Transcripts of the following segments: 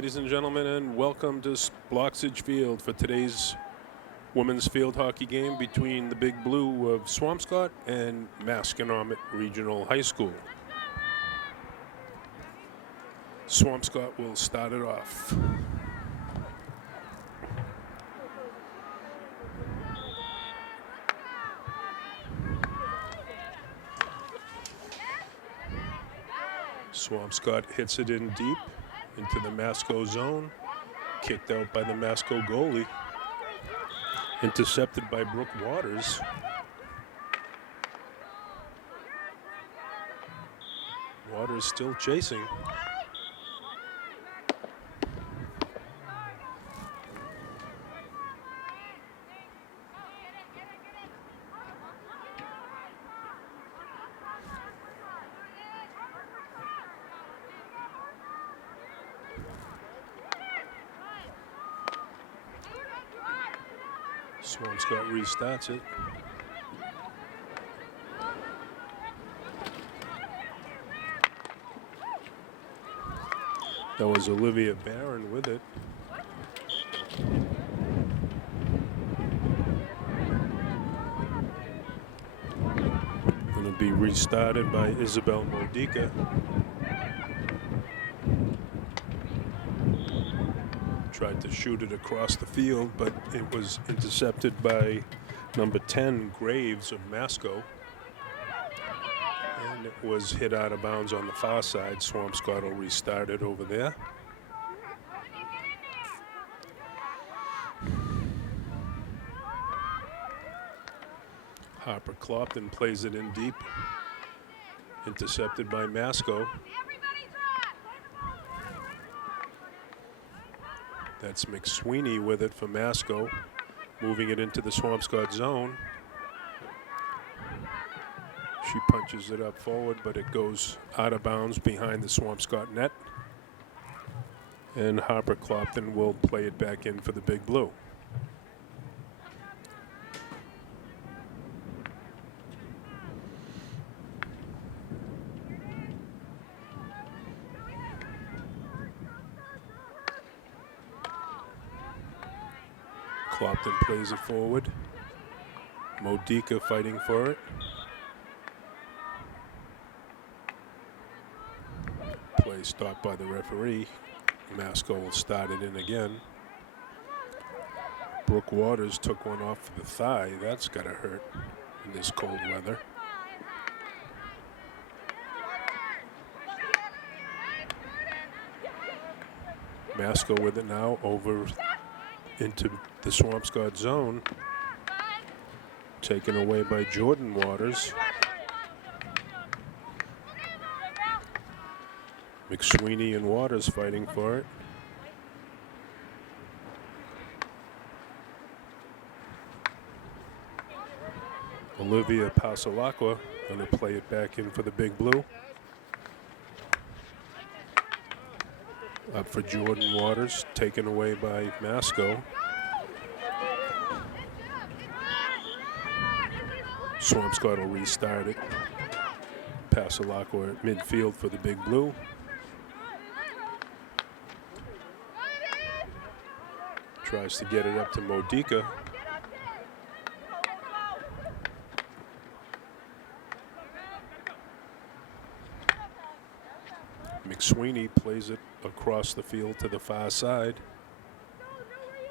ladies and gentlemen, and welcome to Bloxage Field for today's women's field hockey game between the Big Blue of Swampscott and Masconomet Regional High School. Swampscott will start it off. Swampscott hits it in deep into the Masco zone, kicked out by the Masco goalie, intercepted by Brooke Waters. Waters still chasing. Swampscott restarts it. That was Olivia Barron with it. Going to be restarted by Isabel Modica. Tried to shoot it across the field, but it was intercepted by number 10, Graves of Masco. And it was hit out of bounds on the far side. Swampscott will restart it over there. Harper Clopton plays it in deep. Intercepted by Masco. That's McSweeney with it for Masco, moving it into the Swampscott zone. She punches it up forward, but it goes out of bounds behind the Swampscott net. And Harper Clopton will play it back in for the Big Blue. Clopton plays it forward. Modica fighting for it. Play stopped by the referee. Masco will start it in again. Brooke Waters took one off the thigh. That's gotta hurt in this cold weather. Masco with it now over into the Swampscott zone. Taken away by Jordan Waters. McSweeney and Waters fighting for it. Olivia Pasalacqua going to play it back in for the Big Blue. Up for Jordan Waters, taken away by Masco. Swampscott will restart it. Pasalacqua at midfield for the Big Blue. Tries to get it up to Modica. McSweeney plays it across the field to the far side.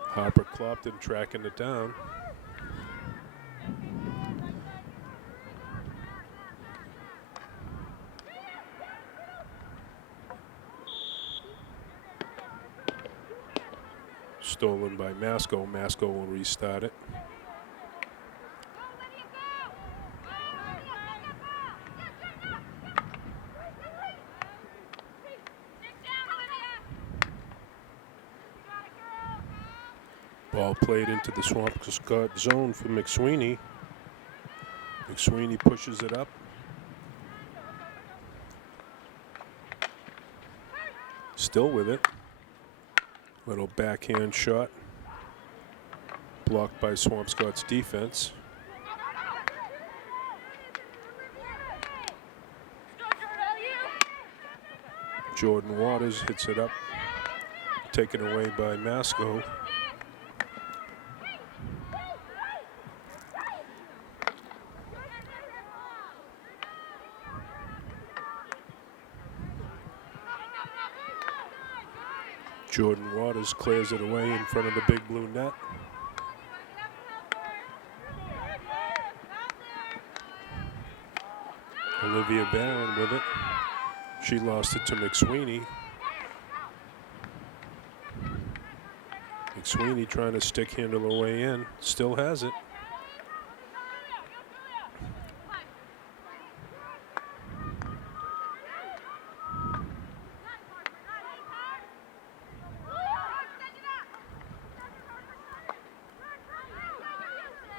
Harper Clopton tracking it down. Stolen by Masco. Masco will restart it. Ball played into the Swampscott zone for McSweeney. McSweeney pushes it up. Still with it. Little backhand shot. Blocked by Swampscott's defense. Jordan Waters hits it up Taken away by Masco. Jordan Waters clears it away in front of the big blue net. Olivia Barron with it. She lost it to McSweeney. McSweeney trying to stick handle her way in. Still has it.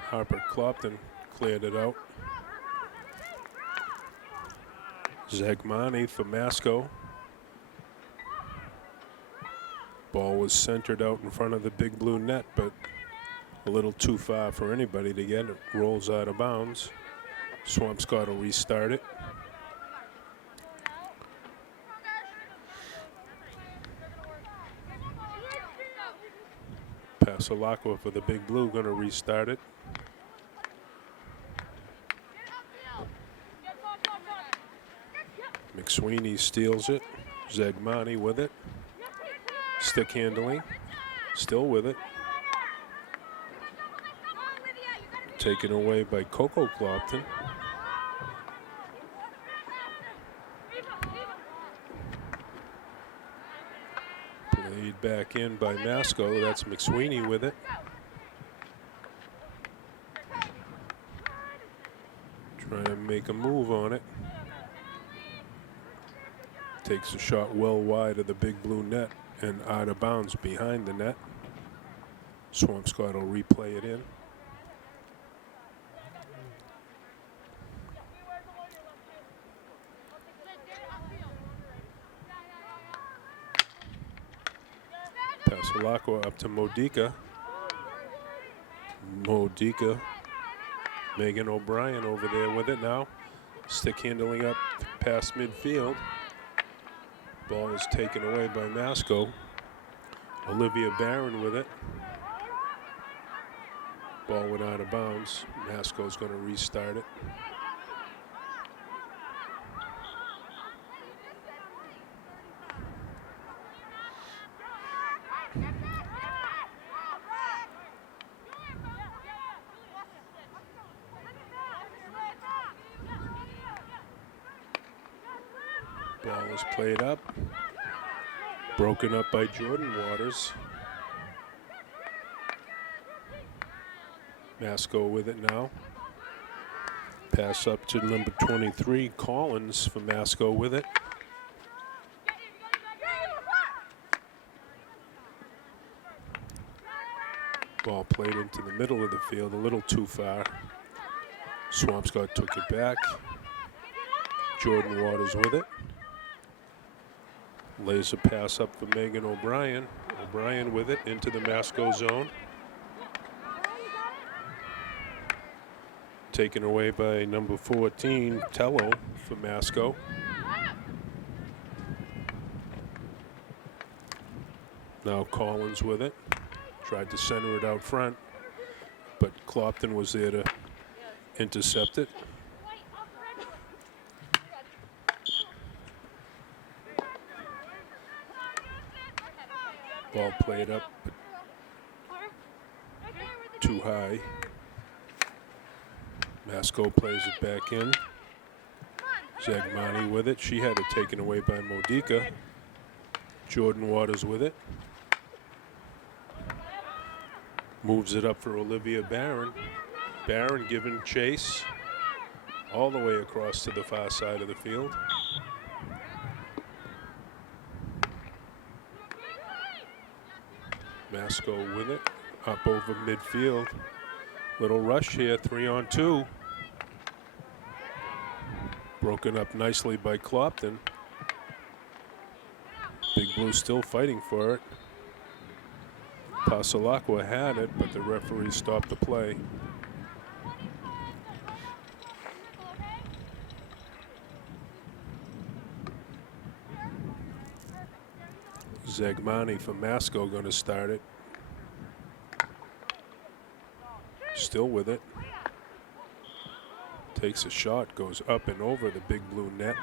Harper Clopton cleared it out. Zagmani for Masco. Ball was centered out in front of the big blue net, but a little too far for anybody to get. It rolls out of bounds. Swampscott will restart it. Pasalacqua for the big blue, going to restart it. McSweeney steals it. Zagmani with it. Stick handling. Still with it. Taken away by Coco Clopton. Played back in by Masco. That's McSweeney with it. Trying to make a move on it. Takes a shot well wide of the big blue net and out of bounds behind the net. Swampscott will replay it in. Pasalacqua up to Modica. Modica. Megan O'Brien over there with it now. Stick handling up past midfield. Ball is taken away by Masco. Olivia Barron with it. Ball went out of bounds. Masco's going to restart it. Ball is played up. Broken up by Jordan Waters. Masco with it now. Pass up to number 23, Collins for Masco with it. Ball played into the middle of the field, a little too far. Swampscott took it back. Jordan Waters with it. Lays a pass up for Megan O'Brien. O'Brien with it into the Masco zone. Taken away by number 14, Tello for Masco. Now Collins with it. Tried to center it out front, but Clopton was there to intercept it. Ball played up, but too high. Masco plays it back in. Zagmani with it. She had it taken away by Modica. Jordan Waters with it. Moves it up for Olivia Barron. Barron giving chase all the way across to the far side of the field. Masco with it, up over midfield. Little rush here, 3-on-2. Broken up nicely by Clopton. Big Blue still fighting for it. Pasalacqua had it, but the referee stopped the play. Zegmani for Masco going to start it. Still with it. Takes a shot, goes up and over the big blue net.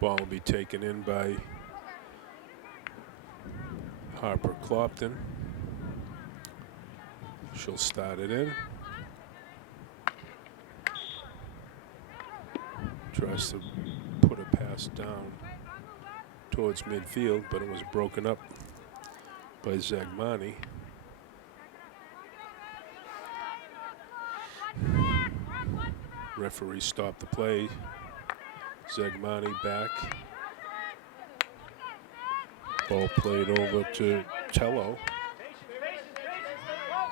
Ball will be taken in by Harper Clopton. She'll start it in. Tries to put a pass down towards midfield, but it was broken up by Zegmani. Referee stopped the play. Zegmani back. Ball played over to Tello.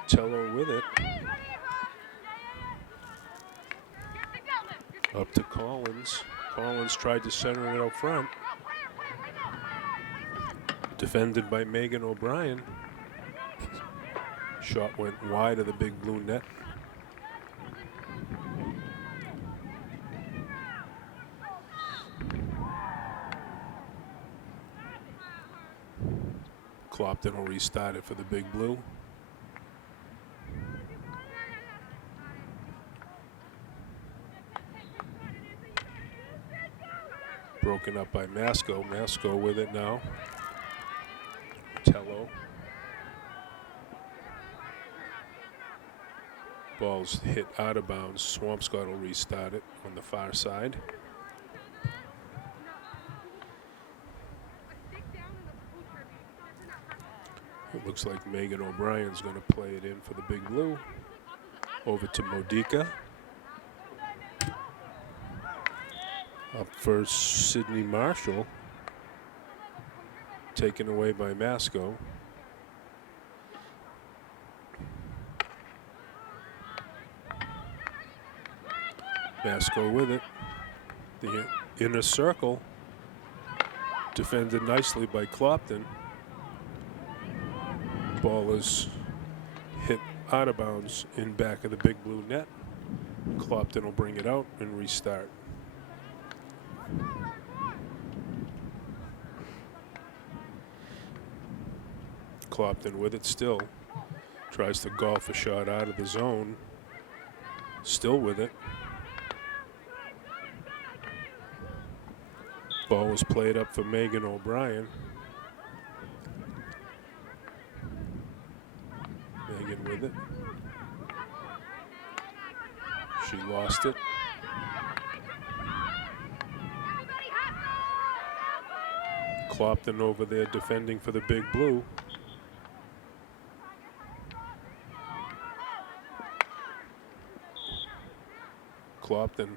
Tello with it. Up to Collins. Collins tried to center it out front. Defended by Megan O'Brien. Shot went wide of the big blue net. Clopton will restart it for the big blue. Broken up by Masco. Masco with it now. Tello. Ball's hit out of bounds. Swampscott will restart it on the far side. It looks like Megan O'Brien's going to play it in for the big blue. Over to Modica. Up first, Sydney Marshall. Taken away by Masco. Masco with it. The inner circle. Defended nicely by Clopton. Ball is hit out of bounds in back of the big blue net. Clopton will bring it out and restart. Clopton with it still. Tries to golf a shot out of the zone. Still with it. Ball was played up for Megan O'Brien. Megan with it. She lost it. Clopton over there defending for the big blue. Clopton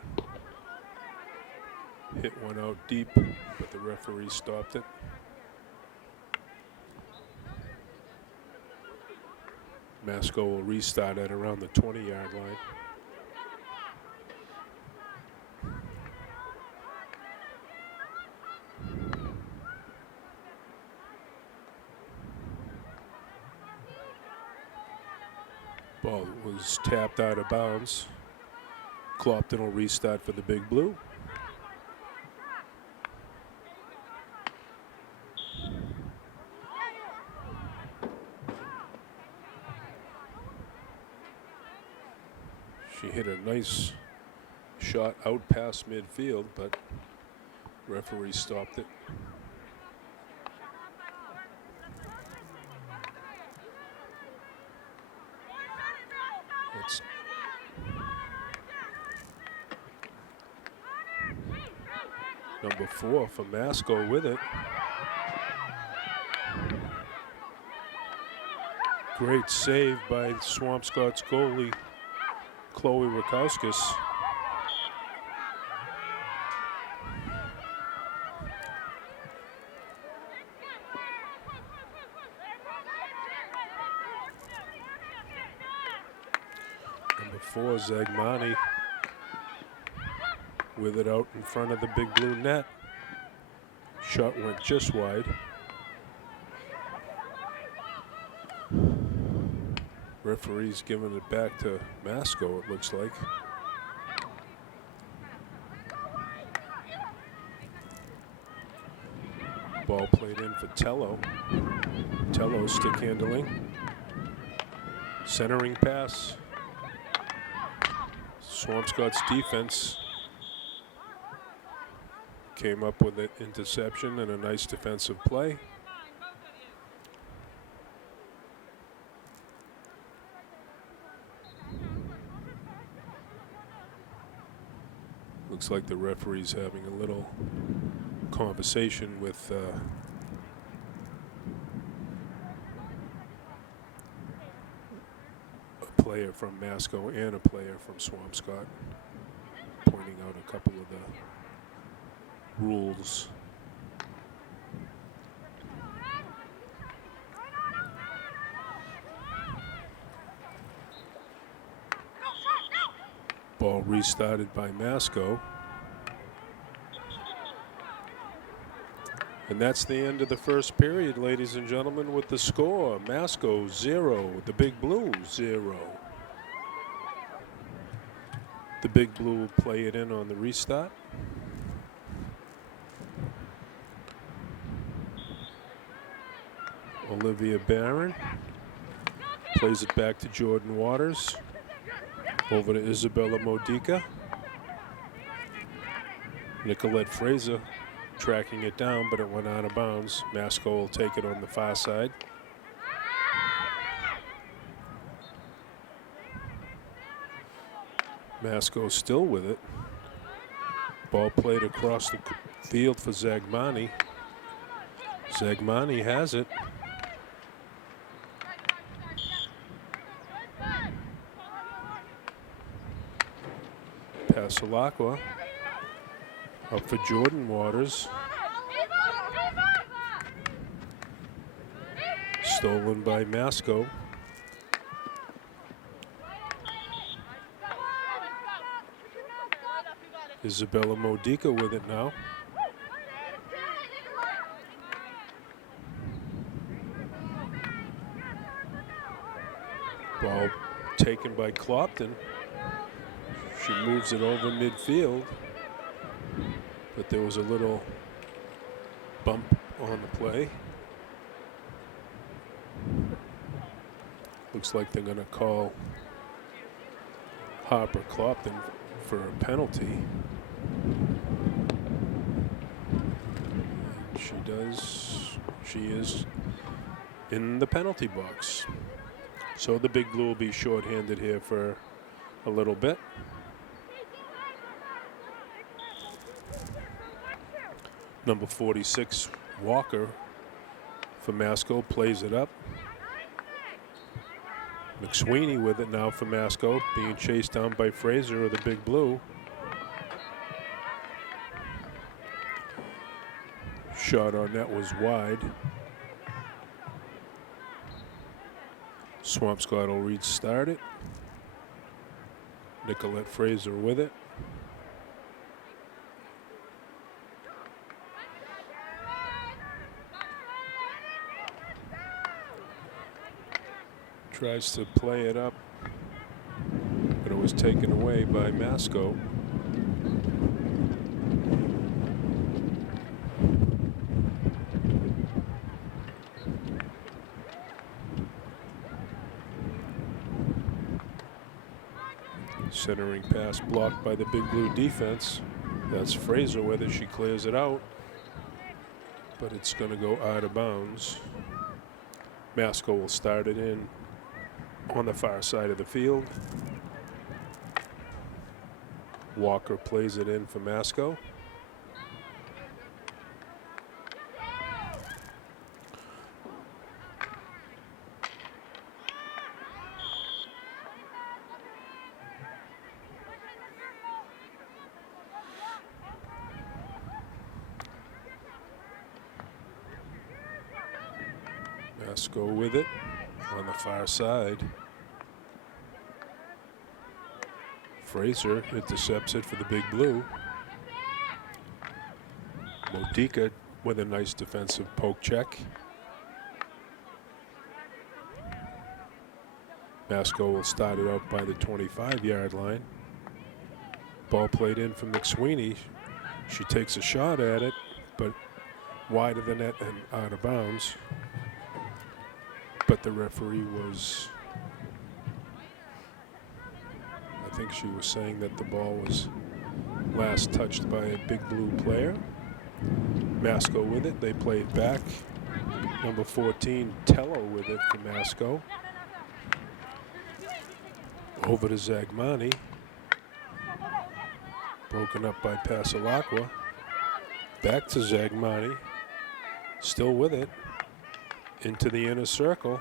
hit one out deep, but the referee stopped it. Masco will restart at around the 20-yard line. Ball was tapped out of bounds. Clopton will restart for the big blue. She hit a nice shot out past midfield, but referee stopped it. It's number 4 for Masco with it. Great save by Swampscott's goalie, Chloe Rakowskis. Number 4, Zegmani with it out in front of the big blue net. Shot went just wide. Referee's giving it back to Masco, it looks like. Ball played in for Tello. Tello stick handling. Centering pass. Swampscott's defense came up with an interception and a nice defensive play. Looks like the referee's having a little conversation with a player from Masco and a player from Swampscott, pointing out a couple of the rules. Ball restarted by Masco. And that's the end of the first period, ladies and gentlemen, with the score. Masco 0, the Big Blue 0. The Big Blue will play it in on the restart. Olivia Barron plays it back to Jordan Waters. Over to Isabella Modica. Nicolette Fraser tracking it down, but it went out of bounds. Masco will take it on the far side. Masco still with it. Ball played across the field for Zagmani. Zagmani has it. Pasalacqua up for Jordan Waters. Stolen by Masco. Isabella Modica with it now. Ball taken by Clopton. She moves it over midfield, but there was a little bump on the play. Looks like they're going to call Harper Clopton for a penalty. And she is in the penalty box. So the Big Blue will be shorthanded here for a little bit. Number 46, Walker for Masco, plays it up. McSweeney with it now for Masco, being chased down by Fraser of the Big Blue. Shot on net was wide. Swampscott will restart it. Nicolette Fraser with it. Tries to play it up, but it was taken away by Masco. Centering pass blocked by the Big Blue defense. That's Fraser, whether she clears it out, but it's going to go out of bounds. Masco will start it in on the far side of the field. Walker plays it in for Masco. Masco with it on the far side. Fraser intercepts it for the Big Blue. Modica with a nice defensive poke check. Masco will start it out by the 25-yard line. Ball played in from McSweeney. She takes a shot at it, but wide of the net and out of bounds. But the referee was, I think she was saying that the ball was last touched by a big blue player. Masco with it. They play it back. Number 14, Tello with it for Masco. Over to Zagmani. Broken up by Pasalacqua. Back to Zagmani. Still with it. Into the inner circle.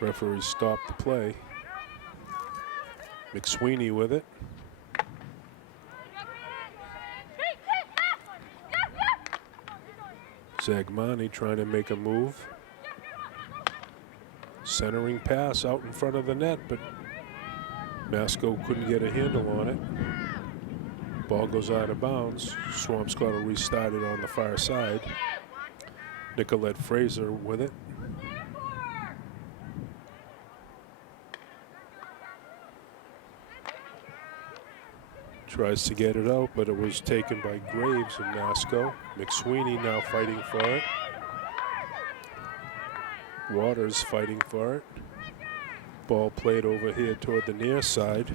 Referee stopped the play. McSweeney with it. Zagmani trying to make a move. Centering pass out in front of the net, but Masco couldn't get a handle on it. Ball goes out of bounds. Swampscott will restart it on the far side. Nicolette Fraser with it. Tries to get it out, but it was taken by Graves and Masco. McSweeney now fighting for it. Waters fighting for it. Ball played over here toward the near side.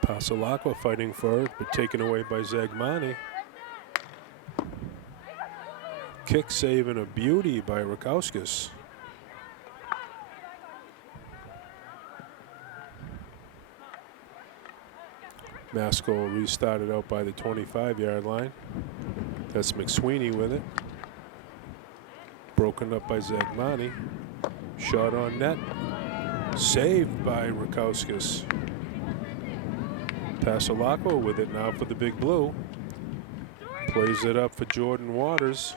Pasalacqua fighting for it, but taken away by Zagmani. Kick save and a beauty by Rakowskis. Masco restarted out by the 25-yard line. That's McSweeney with it. Broken up by Zagmani. Shot on net. Saved by Rakowskis. Pasalacqua with it now for the Big Blue. Plays it up for Jordan Waters.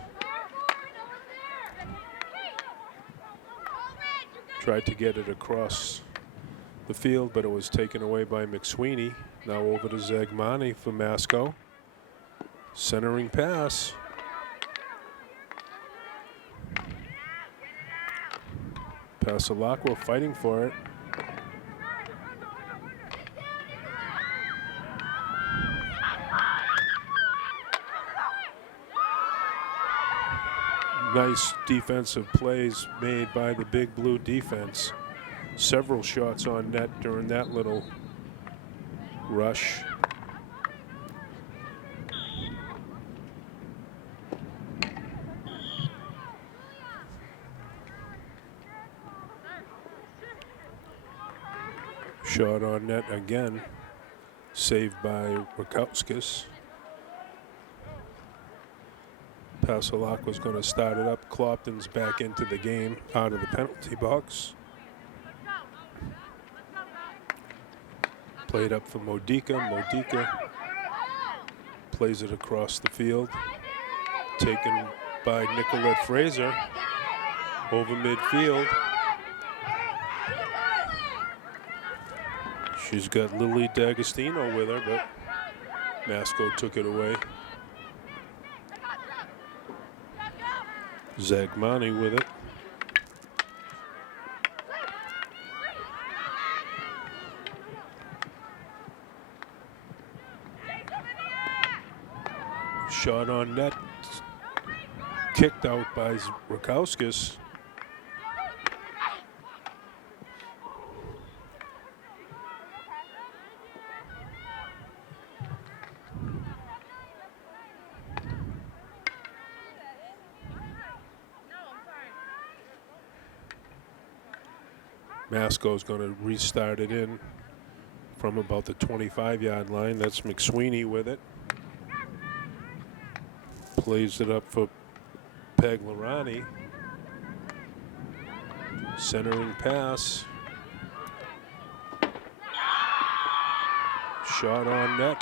Tried to get it across the field, but it was taken away by McSweeney. Now over to Zagmani for Masco. Centering pass. Pasalacqua fighting for it. Nice defensive plays made by the Big Blue defense. Several shots on net during that little rush. Shot on net again, saved by Rakowskis. Pasalacqua's going to start it up. Clopton's back into the game, out of the penalty box. Played up for Modica. Modica plays it across the field. Taken by Nicolette Fraser over midfield. She's got Lily D'Agostino with her, but Masco took it away. Zagmani with it. Shot on net. Kicked out by Rakowskis. Masco's going to restart it in from about the 25-yard line. That's McSweeney with it. Plays it up for Paglarani. Centering pass. Shot on net.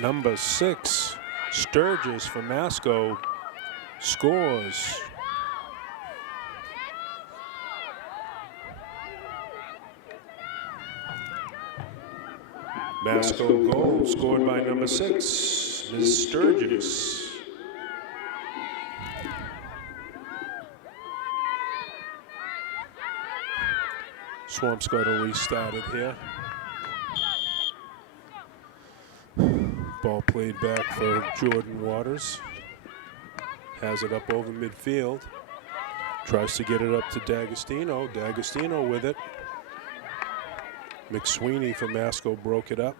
Number 6, Sturgis for Masco, scores. Masco goal scored by number 6, Ms. Sturgis. Swampscott will restart it here. Ball played back for Jordan Waters. Has it up over midfield. Tries to get it up to D'Agostino. D'Agostino with it. McSweeney from Masco broke it up.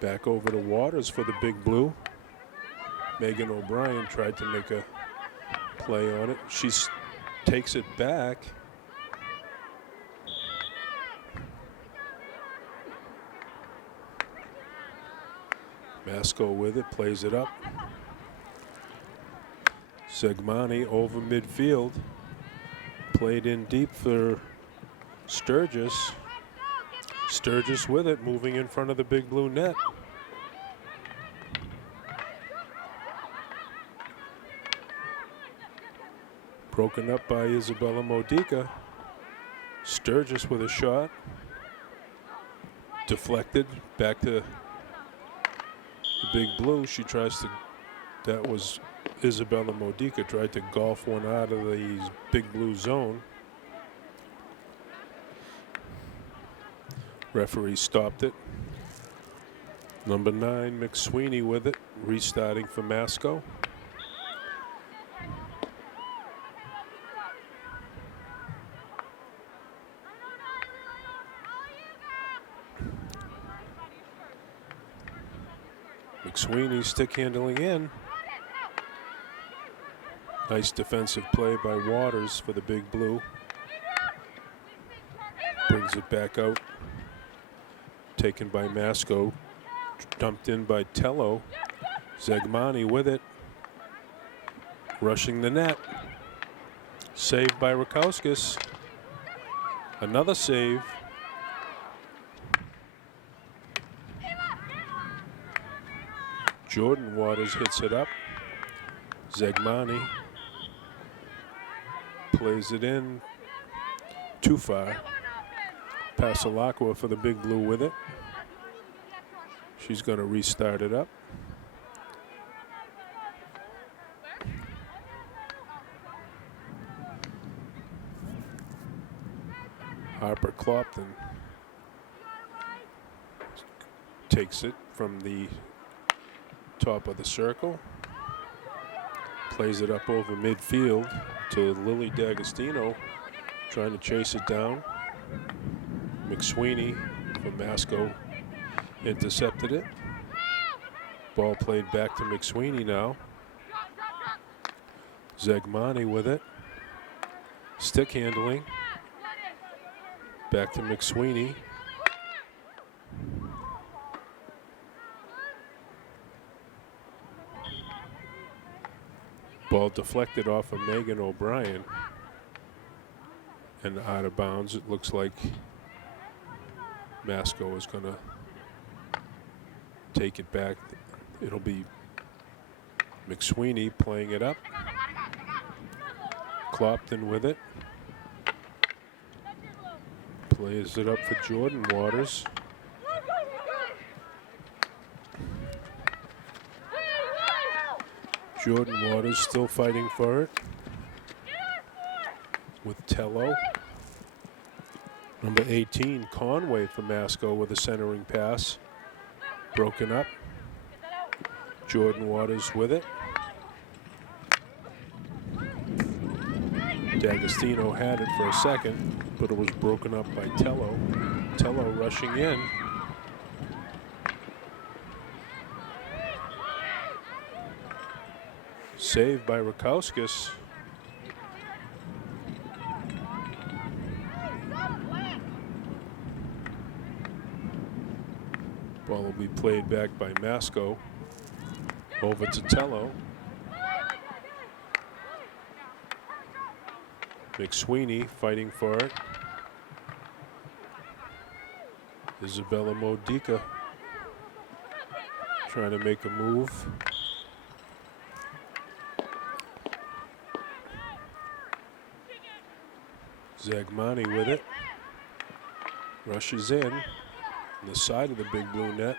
Back over to Waters for the Big Blue. Megan O'Brien tried to make a play on it. She takes it back. Masco with it, plays it up. Zegmani over midfield. Played in deep for Sturgis. Sturgis with it, moving in front of the Big Blue net. Broken up by Isabella Modica. Sturgis with a shot. Deflected back to the Big Blue. She tries to, that was Isabella Modica, tried to golf one out of the Big Blue zone. Referee stopped it. Number 9, McSweeney with it, restarting for Masco. McSweeney stick handling in. Nice defensive play by Waters for the Big Blue. Brings it back out. Taken by Masco. Dumped in by Tello. Zegmani with it. Rushing the net. Saved by Rakowskis. Another save. Jordan Waters hits it up. Zegmani plays it in too far. Pasalacqua for the Big Blue with it. She's going to restart it up. Harper Clopton takes it from the top of the circle. Plays it up over midfield to Lily D'Agostino, trying to chase it down. McSweeney from Masco intercepted it. Ball played back to McSweeney now. Zegmani with it. Stick handling. Back to McSweeney. Ball deflected off of Megan O'Brien and out of bounds. It looks like Masco is going to take it back. It'll be McSweeney playing it up. Clopton with it. Plays it up for Jordan Waters. Jordan Waters still fighting for it with Tello. Number 18, Conway for Masco with a centering pass. Broken up. Jordan Waters with it. D'Agostino had it for a second, but it was broken up by Tello. Tello rushing in. Saved by Rakowskis. Ball will be played back by Masco. Over to Tello. McSweeney fighting for it. Isabella Modica trying to make a move. Zegmani with it. Rushes in. On the side of the Big Blue net.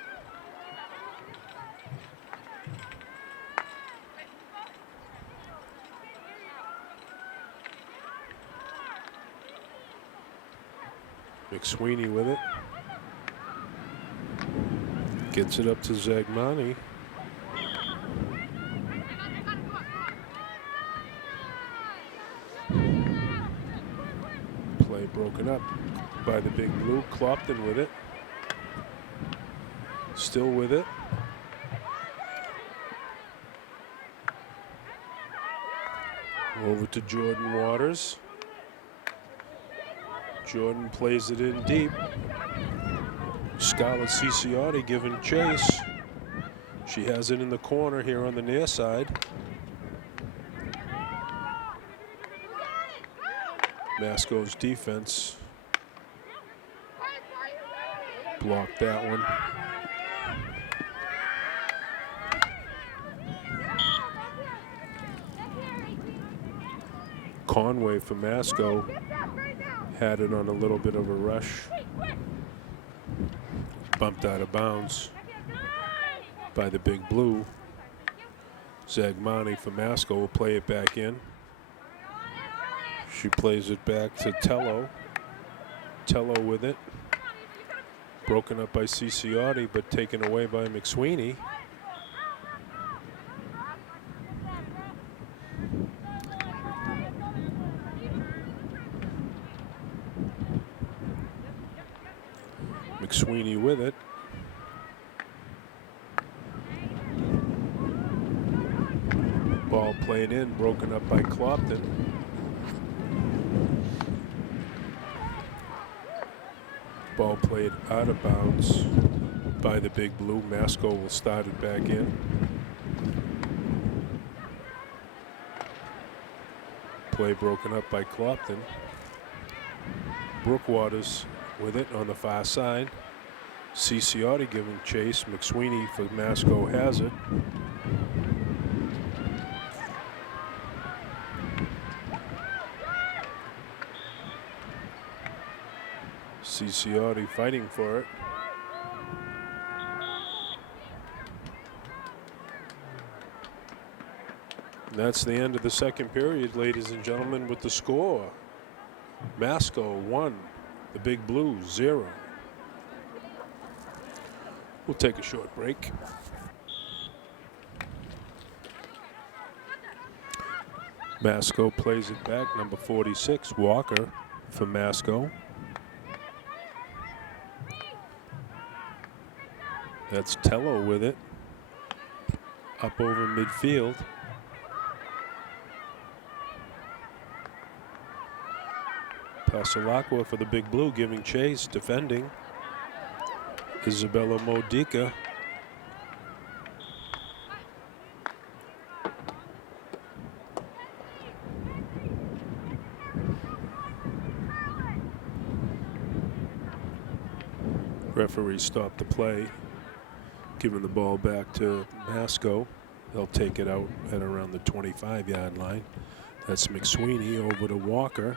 McSweeney with it. Gets it up to Zagmani. Play broken up by the big blue. Clopton with it. Still with it. Over to Jordan Waters. Jordan plays it in deep. Scarlett Ciciotti giving chase. She has it in the corner here on the near side. Masco's defense blocked that one. Conway for Masco had it on a little bit of a rush. Bumped out of bounds by the big blue. Zagmani for Masco will play it back in. She plays it back to Tello. Tello with it. Broken up by Ciciotti, but taken away by McSweeney. McSweeney with it. Ball played in, broken up by Clopton. Ball played out of bounds by the big blue. Masco will start it back in. Play broken up by Clopton. Brookwaters with it on the far side. Ciciotti giving chase. McSweeney for Masco has it. Ciciotti fighting for it. And that's the end of the second period, ladies and gentlemen, with the score. Masco 1, the Big Blues 0. We'll take a short break. Masco plays it back, number 46, Walker for Masco. That's Tello with it. Up over midfield. Pasalacqua for the Big Blue giving chase, defending. Isabella Modica. Referee stopped the play, giving the ball back to Masco. They'll take it out at around the 25-yard line. That's McSweeney over to Walker.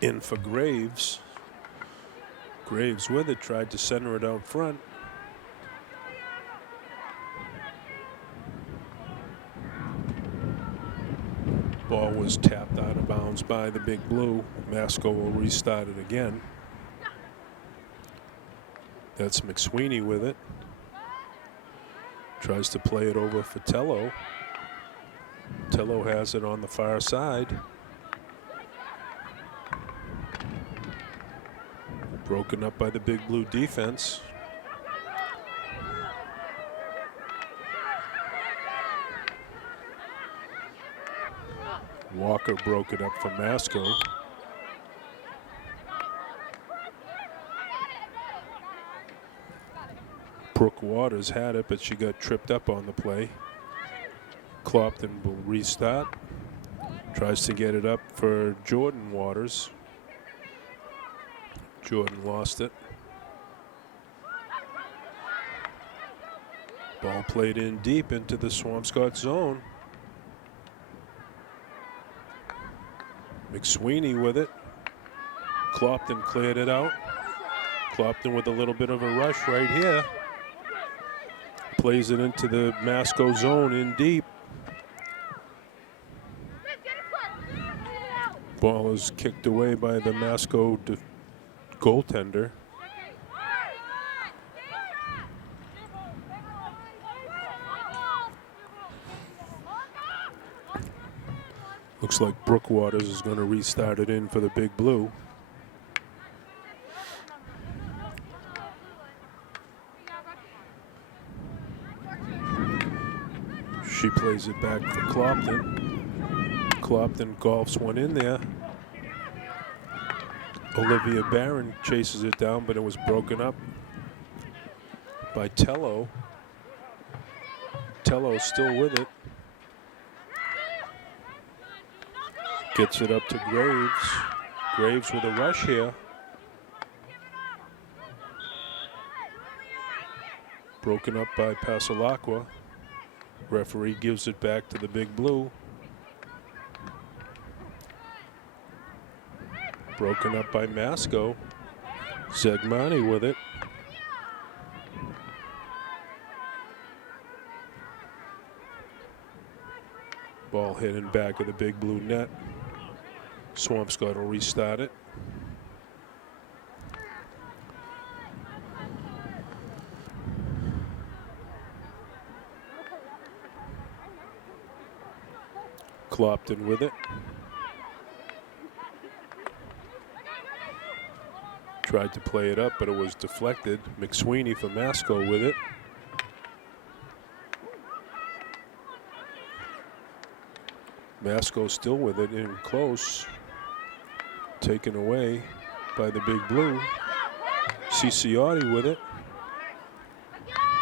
In for Graves. Graves with it, tried to center it out front. Ball was tapped out of bounds by the Big Blue. Masco will restart it again. That's McSweeney with it. Tries to play it over for Tello. Tello has it on the far side. Broken up by the Big Blue defense. Walker broke it up for Masco. Brooke Waters had it, but she got tripped up on the play. Clopton will restart. Tries to get it up for Jordan Waters. Jordan lost it. Ball played in deep into the Swampscott zone. McSweeney with it. Clopton cleared it out. Clopton with a little bit of a rush right here. Plays it into the Masco zone in deep. Ball is kicked away by the Masco goaltender. Looks like Brookwaters is going to restart it in for the Big Blue. She plays it back for Clopton. Clopton golfs one in there. Olivia Barron chases it down, but it was broken up by Tello. Tello still with it. Gets it up to Graves. Graves with a rush here. Broken up by Pasalacqua. Referee gives it back to the Big Blue. Broken up by Masco. Zegmani with it. Ball hit in back of the Big Blue net. Swampscott will restart it. Clopton with it. Tried to play it up, but it was deflected. McSweeney for Masco with it. Masco still with it in close. Taken away by the Big Blue. Ciciotti with it.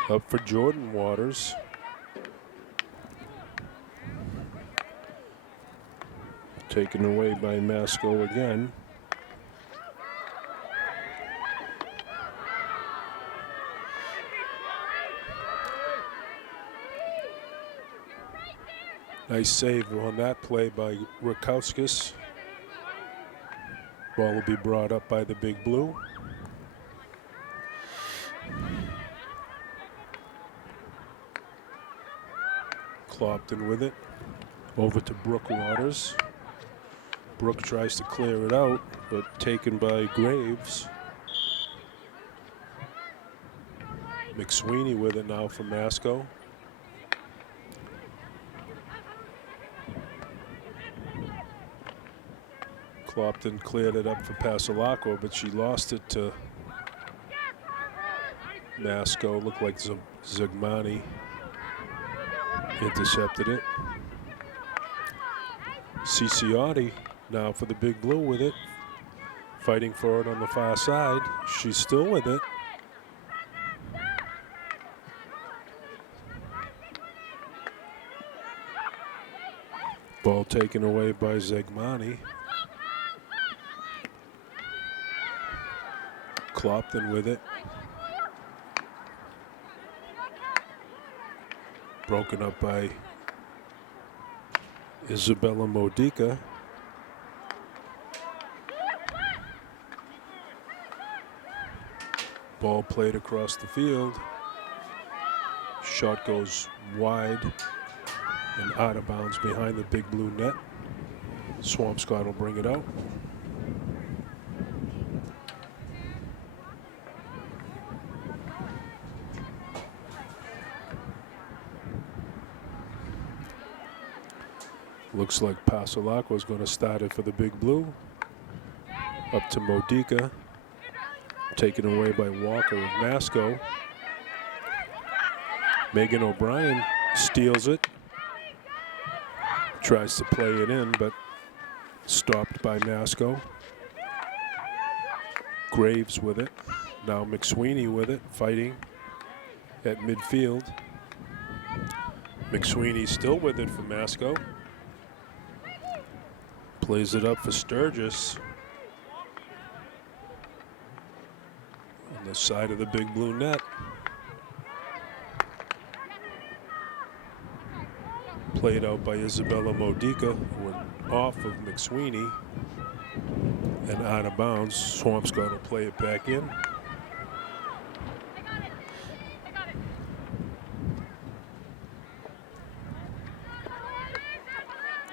Up for Jordan Waters. Taken away by Masco again. Nice save on that play by Rakowskis. Ball will be brought up by the Big Blue. Clopton with it. Over to Brookwaters. Brook tries to clear it out, but taken by Graves. McSweeney with it now for Masco. Clopton cleared it up for Pasalacqua, but she lost it to Masco. Looked like Zegmani intercepted it. Ciciotti now for the Big Blue with it. Fighting for it on the far side. She's still with it. Ball taken away by Zegmani. Clopton with it. Broken up by Isabella Modica. Ball played across the field. Shot goes wide and out of bounds behind the Big Blue net. Swampscott will bring it out. Looks like Pasalacqua is going to start it for the Big Blue. Up to Modica. Taken away by Walker with Masco. Megan O'Brien steals it. Tries to play it in, but stopped by Masco. Graves with it. Now McSweeney with it, fighting at midfield. McSweeney still with it for Masco. Plays it up for Sturgis. On the side of the Big Blue net. Played out by Isabella Modica, who went off of McSweeney and out of bounds. Swampscott will play it back in.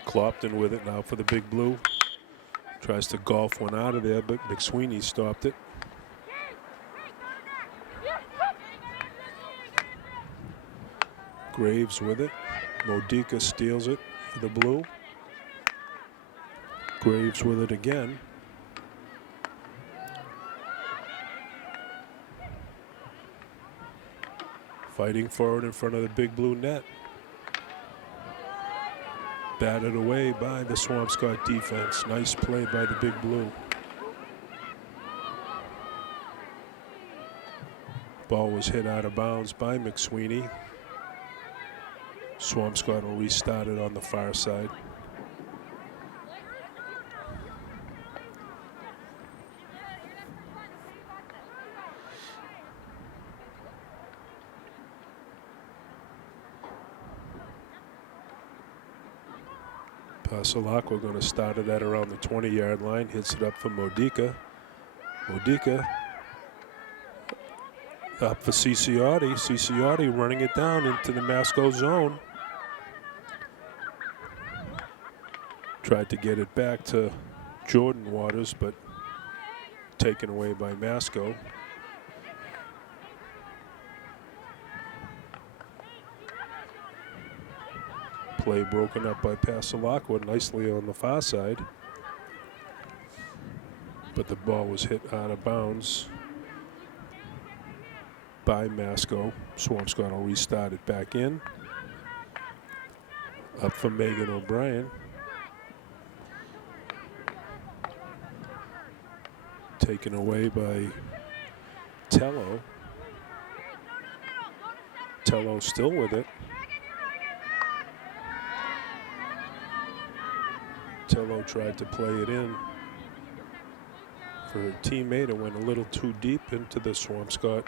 Clopton with it now for the Big Blue. Tries to golf one out of there, but McSweeney stopped it. Graves with it. Modica steals it for the blue. Graves with it again. Fighting for it in front of the big blue net. Batted away by the Swampscott defense. Nice play by the big blue. Ball was hit out of bounds by McSweeney. Swampscott will restart it on the far side. Pasalakwa going to start it at around the 20-yard line. Hits it up for Modica. Modica up for Ciciotti. Ciciotti running it down into the Masco zone. Tried to get it back to Jordan Waters, but taken away by Masco. Play broken up by Pasalakwa nicely on the far side. But the ball was hit out of bounds by Masco. Swampscott will restart it back in. Up for Megan O'Brien. Taken away by Tello. Tello still with it. Tello tried to play it in for her teammate and went a little too deep into the Swampscott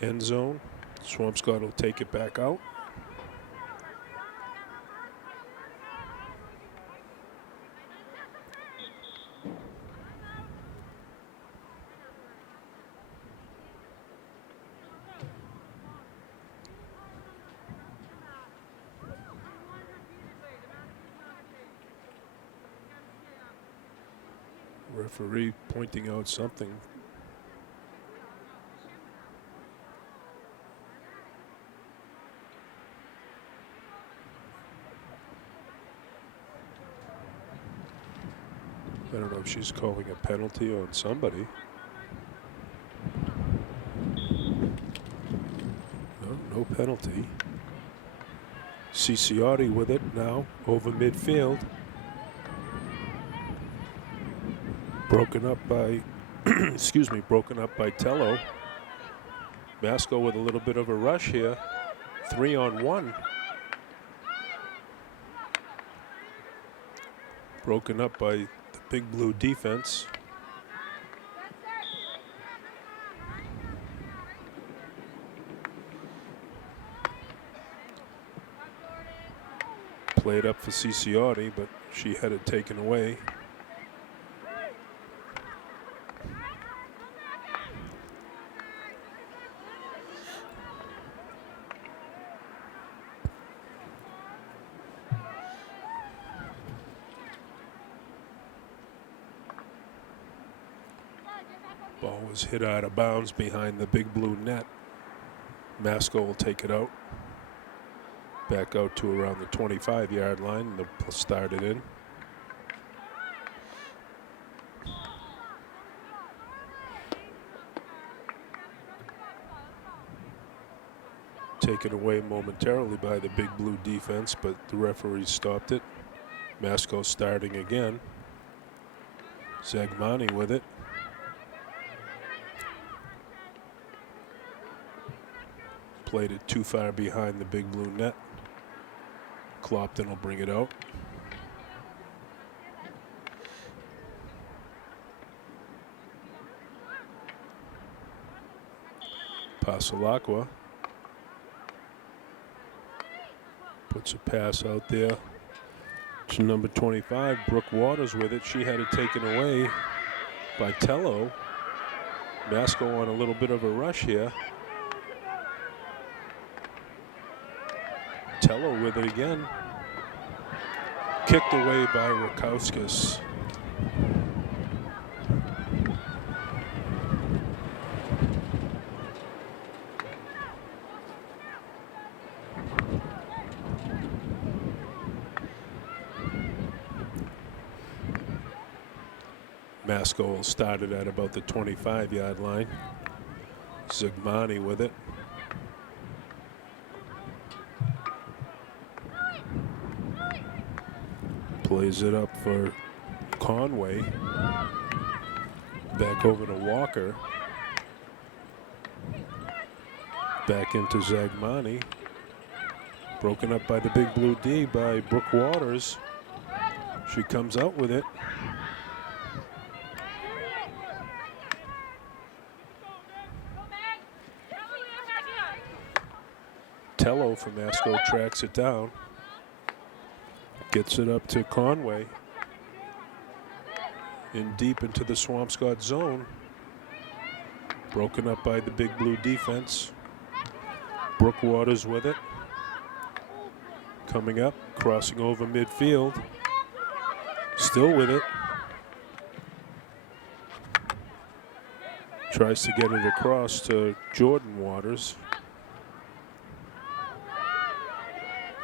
end zone. Swampscott will take it back out. Referee pointing out something. I don't know if she's calling a penalty on somebody. No penalty. Ciciotti with it now over midfield. Broken up by, excuse me, broken up by Tello. Masco with a little bit of a rush here. 3-on-1. Broken up by the big blue defense. Played up for Ciciotti, but she had it taken away. Ball was hit out of bounds behind the big blue net. Masco will take it out. Back out to around the 25-yard line. They'll start it in. Taken away momentarily by the big blue defense, but the referee stopped it. Masco starting again. Zagmani with it. Played it too far behind the big blue net. Clopton will bring it out. Pasalakwa puts a pass out there to number 25, Brooke Waters with it. She had it taken away by Tello. Masco on a little bit of a rush here. Tello with it again. Kicked away by Rakowskis. Masco started at about the 25-yard line. Zagmani with it. Plays it up for Conway. Back over to Walker. Back into Zagmani. Broken up by the big blue D by Brooke Waters. She comes out with it. Tello from Masco tracks it down. Gets it up to Conway. In deep into the Swampscott zone. Broken up by the big blue defense. Brooke Waters with it. Coming up, crossing over midfield. Still with it. Tries to get it across to Jordan Waters.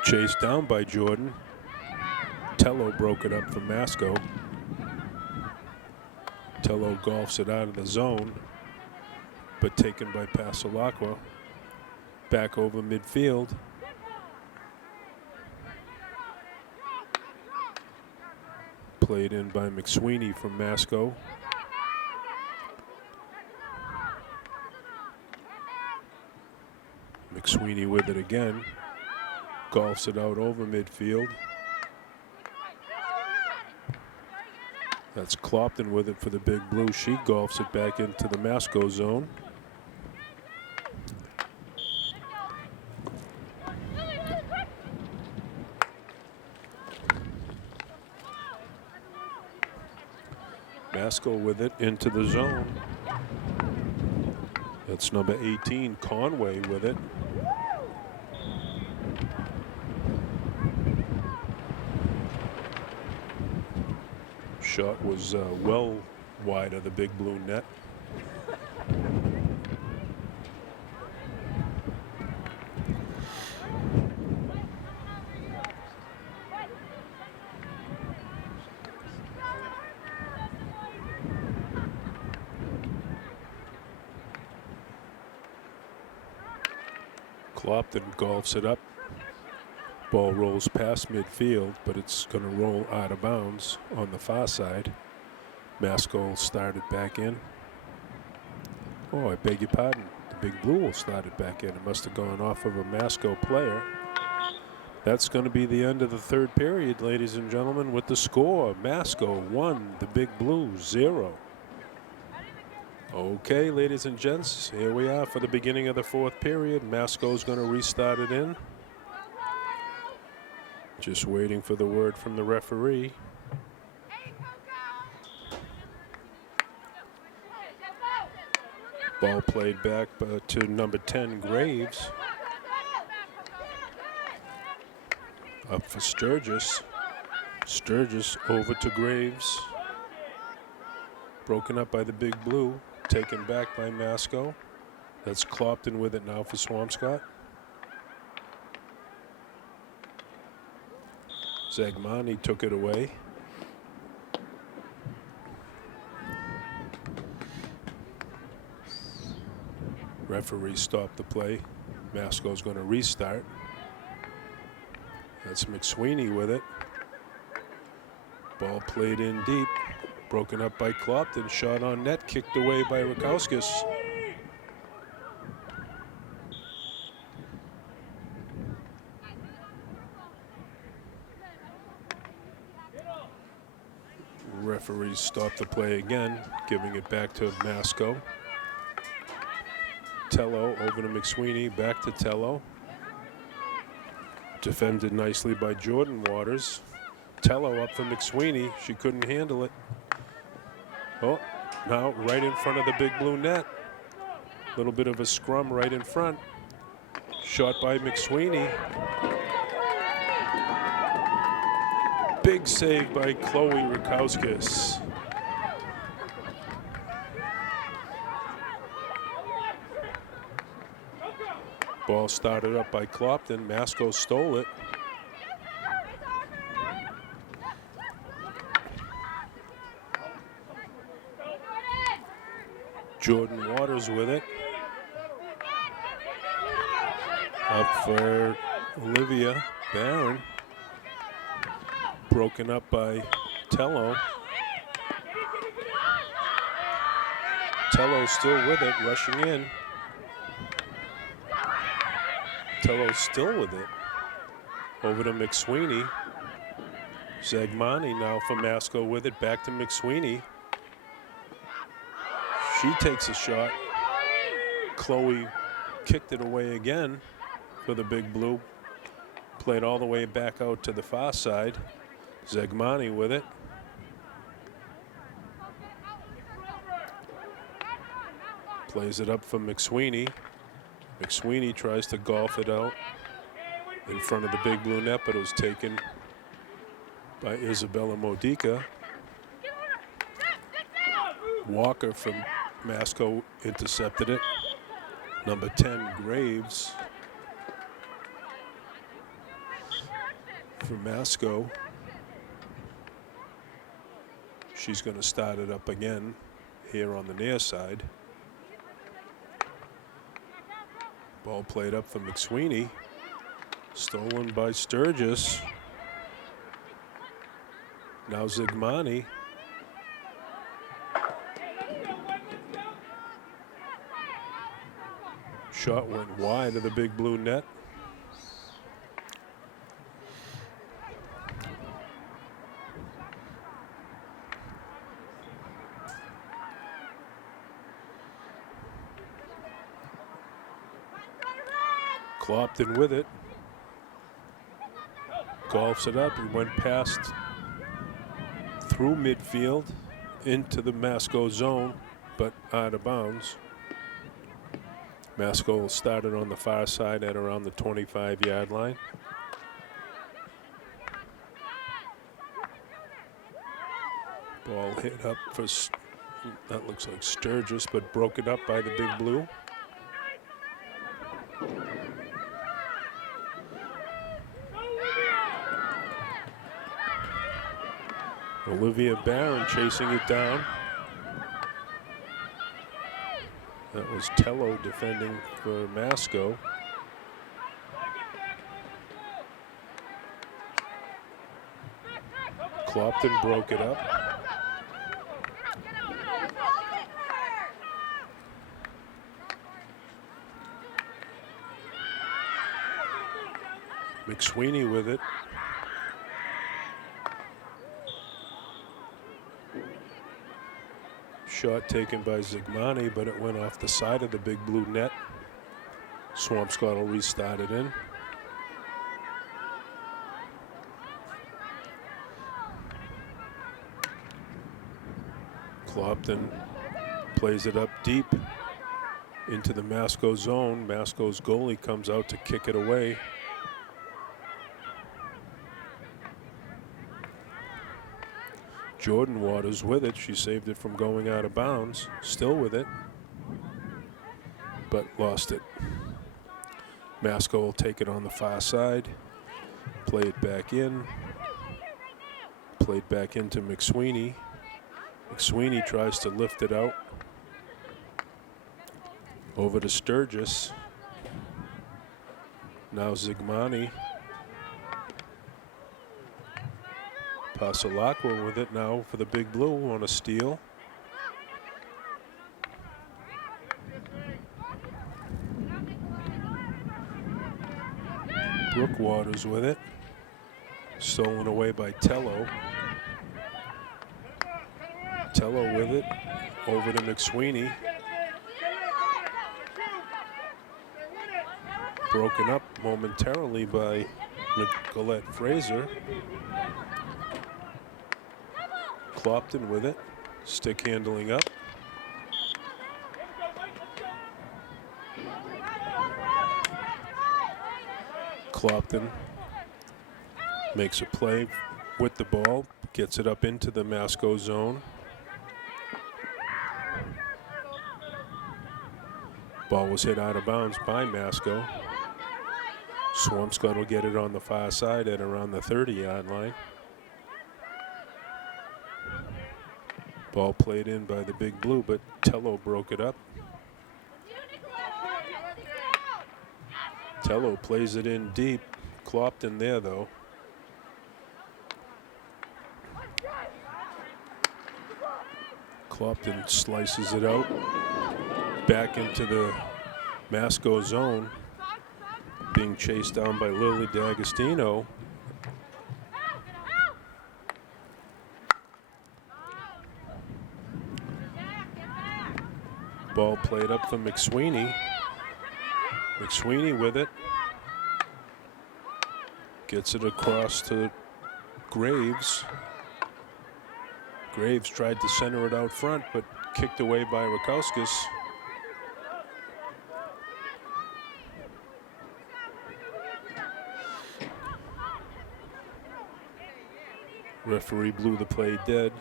Chased down by Jordan. Tello broke it up for Masco. Tello golfs it out of the zone, but taken by Pasalacqua. Back over midfield. Played in by McSweeney from Masco. McSweeney with it again. Golfs it out over midfield. That's Clopton with it for the big blue. She golfs it back into the Masco zone. Masco with it into the zone. That's number 18, Conway with it. Shot was well wide of the big blue net. Clopton golfs it up. Ball rolls past midfield, but it's going to roll out of bounds on the far side. Masco will start it back in. Oh, I beg your pardon. The big blue will start it back in. It must have gone off of a Masco player. That's going to be the end of the third period, ladies and gentlemen, with the score. Masco 1, the big blue 0. Okay, ladies and gents, here we are for the beginning of the fourth period. Masco's going to restart it in. Just waiting for the word from the referee. Ball played back to number 10, Graves. Up for Sturgis. Sturgis over to Graves. Broken up by the big blue. Taken back by Masco. That's Clopton with it now for Swampscott. Zagmani took it away. Referee stopped the play. Masco's going to restart. That's McSweeney with it. Ball played in deep. Broken up by Clopton. Shot on net. Kicked away by Rakauskas. Referee stopped the play again, giving it back to Masco. Tello over to McSweeney, back to Tello. Defended nicely by Jordan Waters. Tello up for McSweeney. She couldn't handle it. Oh, now right in front of the big blue net. A little bit of a scrum right in front. Shot by McSweeney. Big save by Chloe Rakauskas. Ball started up by Clopton. Masco stole it. Jordan Waters with it. Up for Olivia Barron. Broken up by Tello. Tello still with it, rushing in. Tello still with it. Over to McSweeney. Zagmani now for Masco with it. Back to McSweeney. She takes a shot. Chloe kicked it away again for the Big Blue. Played all the way back out to the far side. Zagmani with it. Plays it up for McSweeney. McSweeney tries to golf it out in front of the Big Blue net, but it was taken by Isabella Modica. Walker from Masco intercepted it. Number 10, Graves for Masco. She's going to start it up again here on the near side. Ball played up for McSweeney. Stolen by Sturgis. Now Zigmani. Shot went wide of the Big Blue net. Clopton with it. Golfs it up. He went past through midfield into the Masco zone, but out of bounds. Masco will start it on the far side at around the 25-yard line. Ball hit up for, that looks like Sturgis, but broken up by the Big Blue. Olivia Barron chasing it down. That was Tello defending for Masco. Clopton broke it up. McSweeney with it. Shot taken by Zigmani, but it went off the side of the Big Blue net. Swampscott will restart it in. Clopton plays it up deep into the Masco zone. Masco's goalie comes out to kick it away. Jordan Waters with it. She saved it from going out of bounds. Still with it, but lost it. Masco will take it on the far side. Play it back in. Played back into McSweeney. McSweeney tries to lift it out. Over to Sturgis. Now Zigmani. Pasalacqua with it now for the Big Blue on a steal. Brooke Waters with it. Stolen away by Tello. Tello with it. Over to McSweeney. Broken up momentarily by Nicolette Fraser. Clopton with it. Stick handling up. Clopton makes a play with the ball. Gets it up into the Masco zone. Ball was hit out of bounds by Masco. Swampscott will get it on the far side at around the 30-yard line. Ball played in by the Big Blue, but Tello broke it up. Tello plays it in deep. Clopton there, though. Clopton slices it out. Back into the Masco zone. Being chased down by Lily D'Agostino. Ball played up for McSweeney. McSweeney with it. Gets it across to Graves. Graves tried to center it out front, but kicked away by Rakowskis. Referee blew the play dead.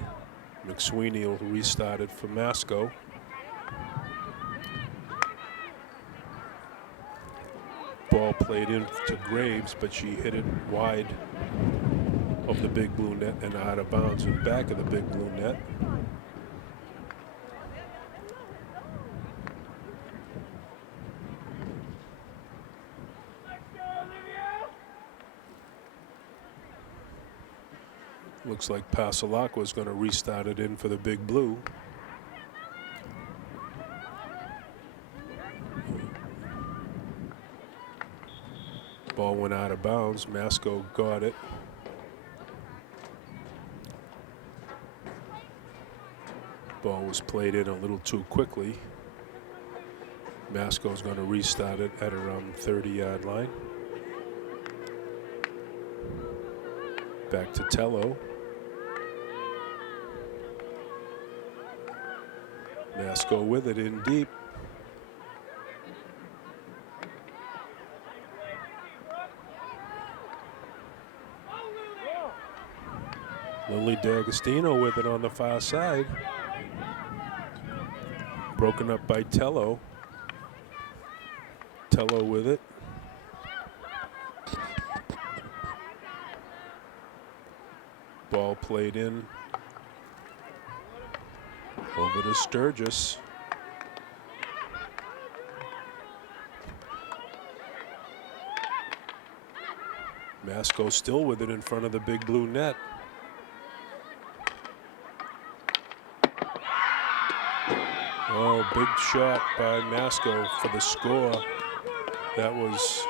McSweeney will restart it for Masco. Ball played in to Graves, but she hit it wide of the Big Blue net and out of bounds and back of the Big Blue net. Looks like Pasalak was going to restart it in for the Big Blue. Ball went out of bounds. Masco got it. Ball was played in a little too quickly. Masco's going to restart it at around the 30-yard line. Back to Tello. Masco with it in deep. Lily D'Agostino with it on the far side. Broken up by Tello. Tello with it. Ball played in over to Sturgis. Masco still with it in front of the Big Blue net. Oh, big shot by Masco for the score. That was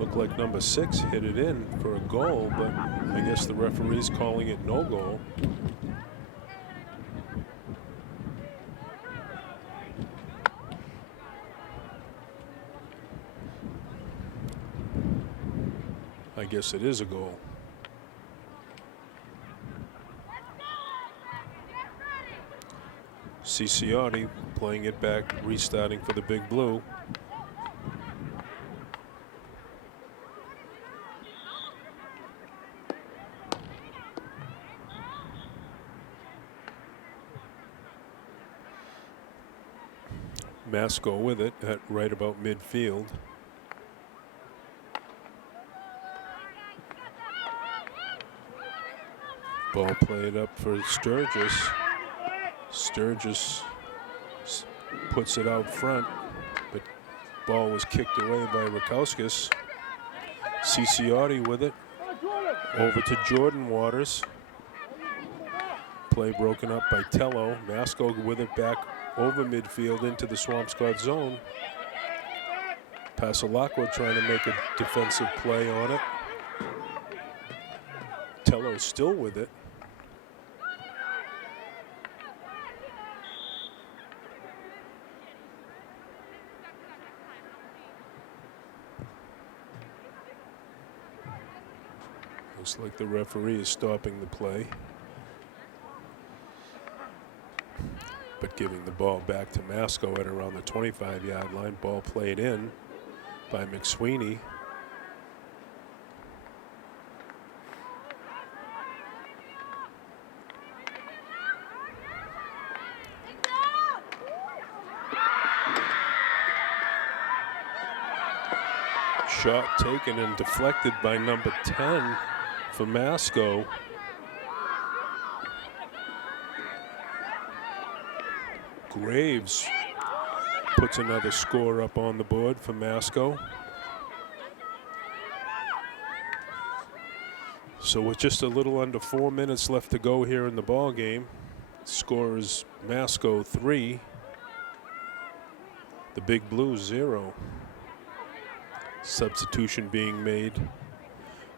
looked like number 6 hit it in for a goal, but I guess the referee's calling it no goal. I guess it is a goal. Ciciotti playing it back, restarting for the Big Blue. Masco with it at right about midfield. Ball played up for Sturgis. Sturgis puts it out front, but ball was kicked away by Rakowskis. Ciciotti with it over to Jordan Waters. Play broken up by Tello. Masco with it back over midfield into the Swampscott zone. Pasalacqua trying to make a defensive play on it. Tello still with it. Looks like the referee is stopping the play, but giving the ball back to Masco at around the 25-yard line. Ball played in by McSweeney. Shot taken and deflected by number 10 for Masco. Graves puts another score up on the board for Masco. So with just a little under 4 minutes left to go here in the ball game, score is Masco 3, the Big Blues 0. Substitution being made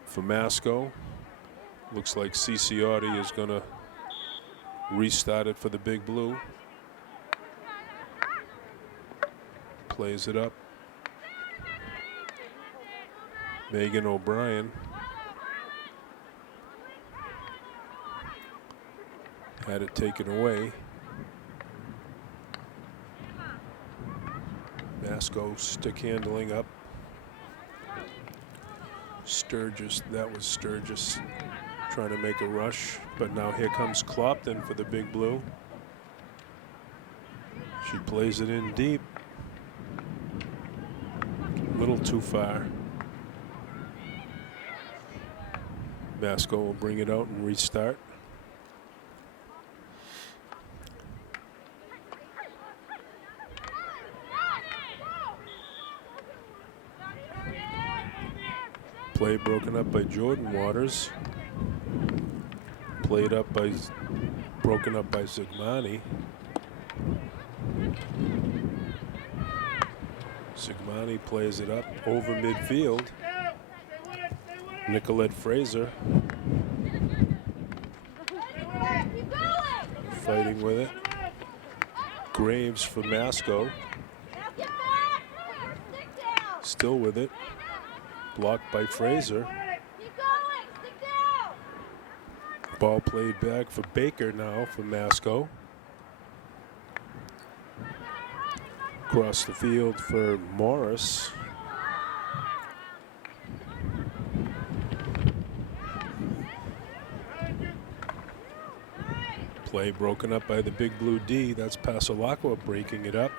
for Masco. Looks like Ciciotti is going to restart it for the Big Blue. Plays it up. Megan O'Brien had it taken away. Masco stick handling up. Sturgis, that was Sturgis trying to make a rush, but now here comes Clopton for the Big Blue. She plays it in deep. A little too far. Masco will bring it out and restart. Play broken up by Jordan Waters. Broken up by Zigmani. Zigmani plays it up over midfield. Nicolette Fraser fighting with it. Graves for Masco. Still with it. Blocked by Fraser. Ball played back for Baker now for Masco. Across the field for Morris. Play broken up by the Big Blue D. That's Pasalacqua breaking it up.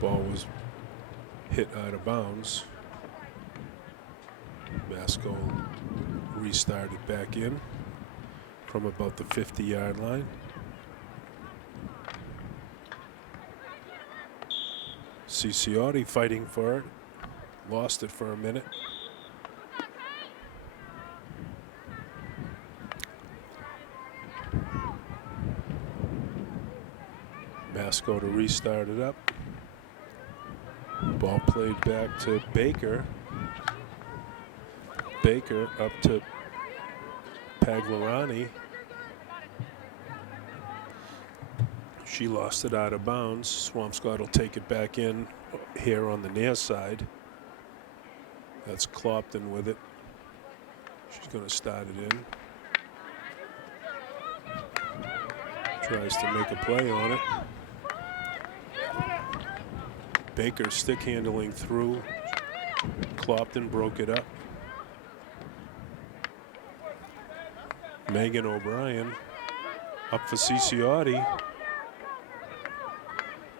Ball was hit out of bounds. Masco restarted back in from about the 50-yard line. Ciciotti fighting for it. Lost it for a minute. Masco to restart it up. Ball played back to Baker. Baker up to Pagliarani. She lost it out of bounds. Swampscott will take it back in here on the near side. That's Clopton with it. She's going to start it in. Tries to make a play on it. Baker stick handling through. Clopton broke it up. Megan O'Brien up for Ciciotti.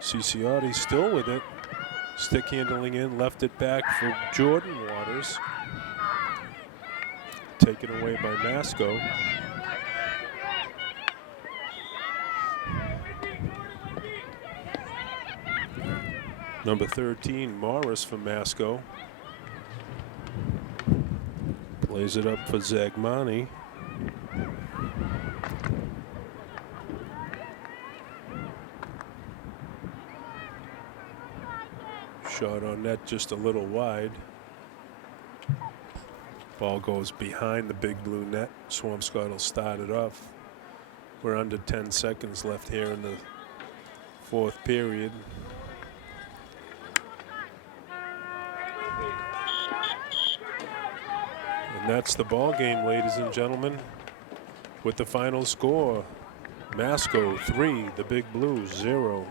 Ciciotti still with it. Stick handling in, left it back for Jordan Waters. Taken away by Masco. Number 13, Morris for Masco. Plays it up for Zagmani. Shot on net just a little wide. Ball goes behind the Big Blue net. Swampscott will start it off. We're under 10 seconds left here in the fourth period. And that's the ball game, ladies and gentlemen, with the final score. Masco 3, the Big Blues 0.